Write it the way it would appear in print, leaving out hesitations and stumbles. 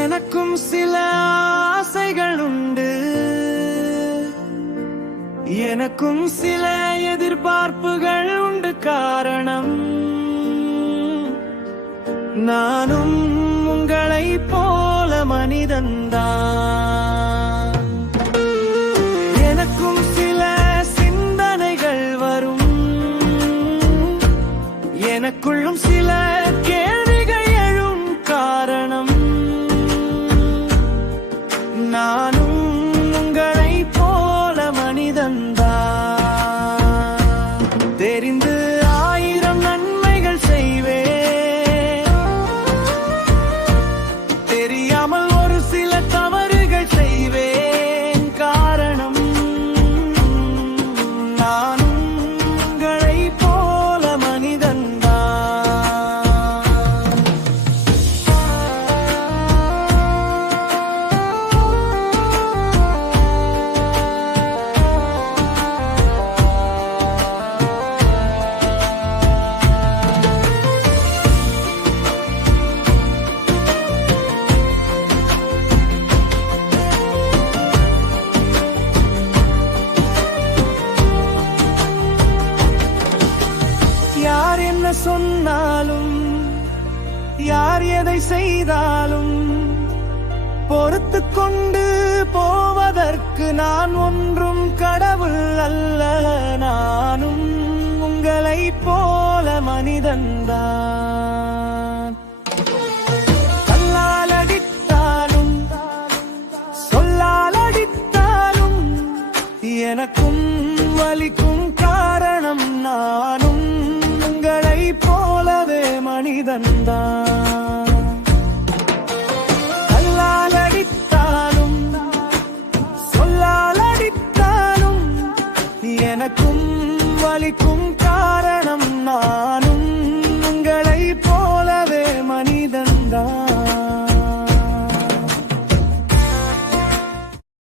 எனக்கும் சில ஆசைகள் உண்டு, எனக்கும் சில எதிர்பார்ப்புகள் உண்டு. காரணம் நானும் உங்களை போல மனிதன்தான். எனக்கும் சில சிந்தனைகள் வரும், எனக்குள்ளும் சில கேள்விகள் எழும். காரணம் நானும் உங்களை போல மனிதன்தான். தெரிந்து 1000 நன்மைகள் செய்வேன், தெரியாமல் ஒரு சில தவறுகள் செய்வேன். காரணம் நானும் உங்களை போல மனிதன்தான். யார் என்ன சொன்னாலும், யார் எதை செய்தாலும் பொறுத்து கொண்டு போவதற்கு நான் ஒன்றும் கடவுள் அல்ல. நானும் உங்களை போல மனிதன்தான். கல்லால் அடித்தாலும் சொல்லால் அடித்தாலும் எனக்கும் வலிக்கும். காரணம் நானும் உங்களை போலவே மனிதன்தான். கல்லால் அடித்தாலும் சொல்லால் அடித்தாலும் எனக்கும் வலிக்கும். காரணம் நானும் உங்களை போலவே மனிதன்தான்.